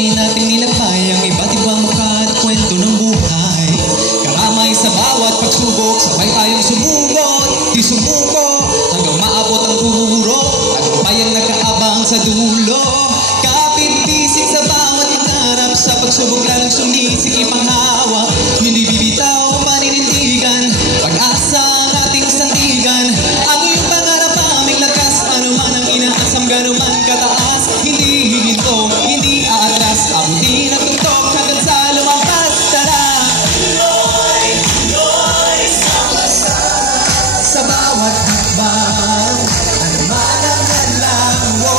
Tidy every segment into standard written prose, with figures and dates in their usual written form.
Sabay natin nilakbay ang iba't ibang mukha at kwento ng buhay. Karamay sa bawat pagsubok, sabay tayong sumubot, di sumuko, hanggang maabot ang dulo. Tagumpay ang nakaabang sa dulo. Kapit-bisig sa bawat pangarap, sa pagsubok lalong sumisik ipanghawa. Hindi bibitaw paninindigan, pag-asa ang ating sandigan. Ang iyong pangarap aming lakas, ano man ang inaasam, gano'n man kataas. Hindi hihinto, hindi aatras, abutin ang tuktok hanggang sa lumampas. Tara! Tuloy, tuloy, sama-sama sa bawat hakbang, ano man ang hadlang mo.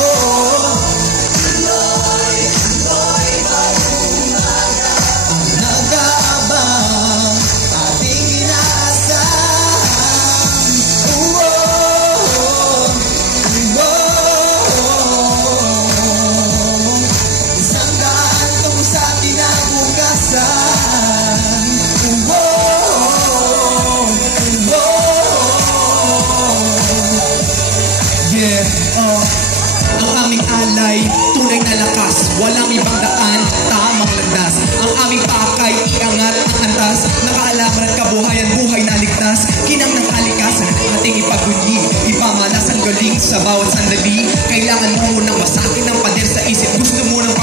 Tuloy, tuloy, bagong umaga ang nag-aabang, ating inaasam. Isang daan tungo sa kinabukasan. Yeah, ang aming alay, tunay na lakas, walang ibang daan, tamang landas. Ang aming pakay, iangat ang antas, nakaalaman at kabuhayan, buhay na ligtas. Kinang ng kalikasan, ating ipagunyi, ipamalas ang galing sa bawat sandali. Kailangan mo munang masakin ng pader sa isip, gusto mo ng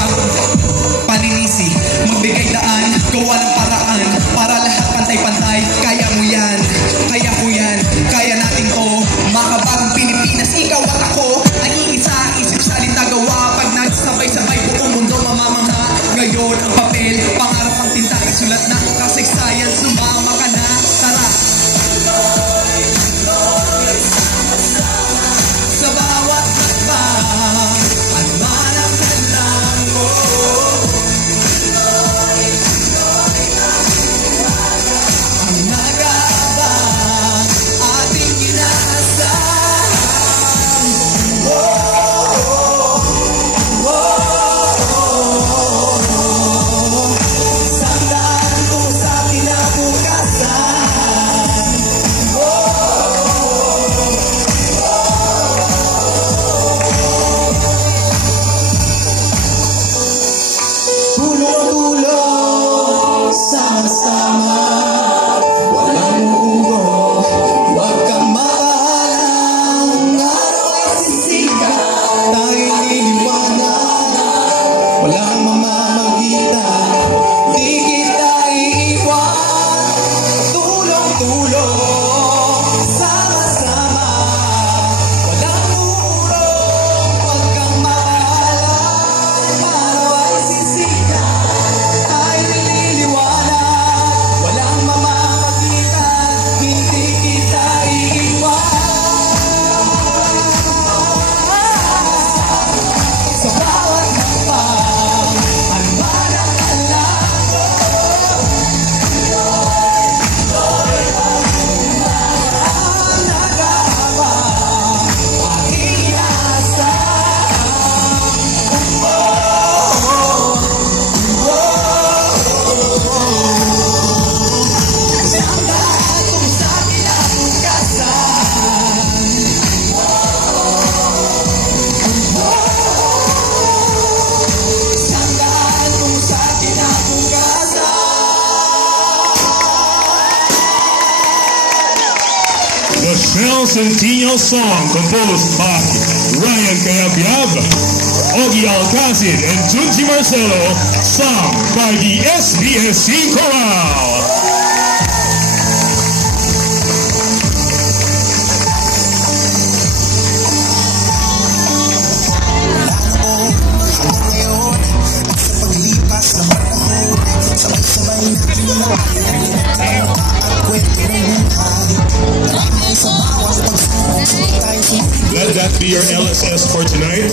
paninisi, magbigay daan, gawa ng paraan, para lahat pantay-pantay. Kaya mo yan, kaya ko yan, kaya natin to. Makabagong Pilipinas, ikaw at ako ay iisa, isip salita gawa. Pag nagsabay-sabay buong mundo mamamangha. Ngayon ang papel, pangarap ang tinta, isulat na ang kasaysayan. Sumama ka na, tara! Tuloy, tuloy, sama-sama sa bawat hakbang, ano man ang hadlang mo. Tuloy, tuloy, bagong umaga ang nag-aabang, ating inaasam. Isang daan tungo sa kinabukasan. Tulong-tulong, sama-sama, walang uuro, huwag kang maalang. Araw ay sisikat, tayo'y liliwanag, walang mamamagitan, di kita iiwan. Tulong-tulong, sama-sama, walang uuro, huwag kang maalang. Araw ay sisikat, tayo'y liliwanag, walang mamamagitan, hindi kita iiwan. Sa bawat hakbang, ano man ang hadlang mo. Tuloy, bagong umaga ang nag-aabang, ating inaasam. Isang daan tungo sa kinabukasan. Isang daan tungo sa kinabukasan. The Shell Centennial Song, composed by Ryan Cayabyab, Ogie Alcacid, and Junji Marcelo, sung by the SBSC Chorale. Let that be your LSS for tonight.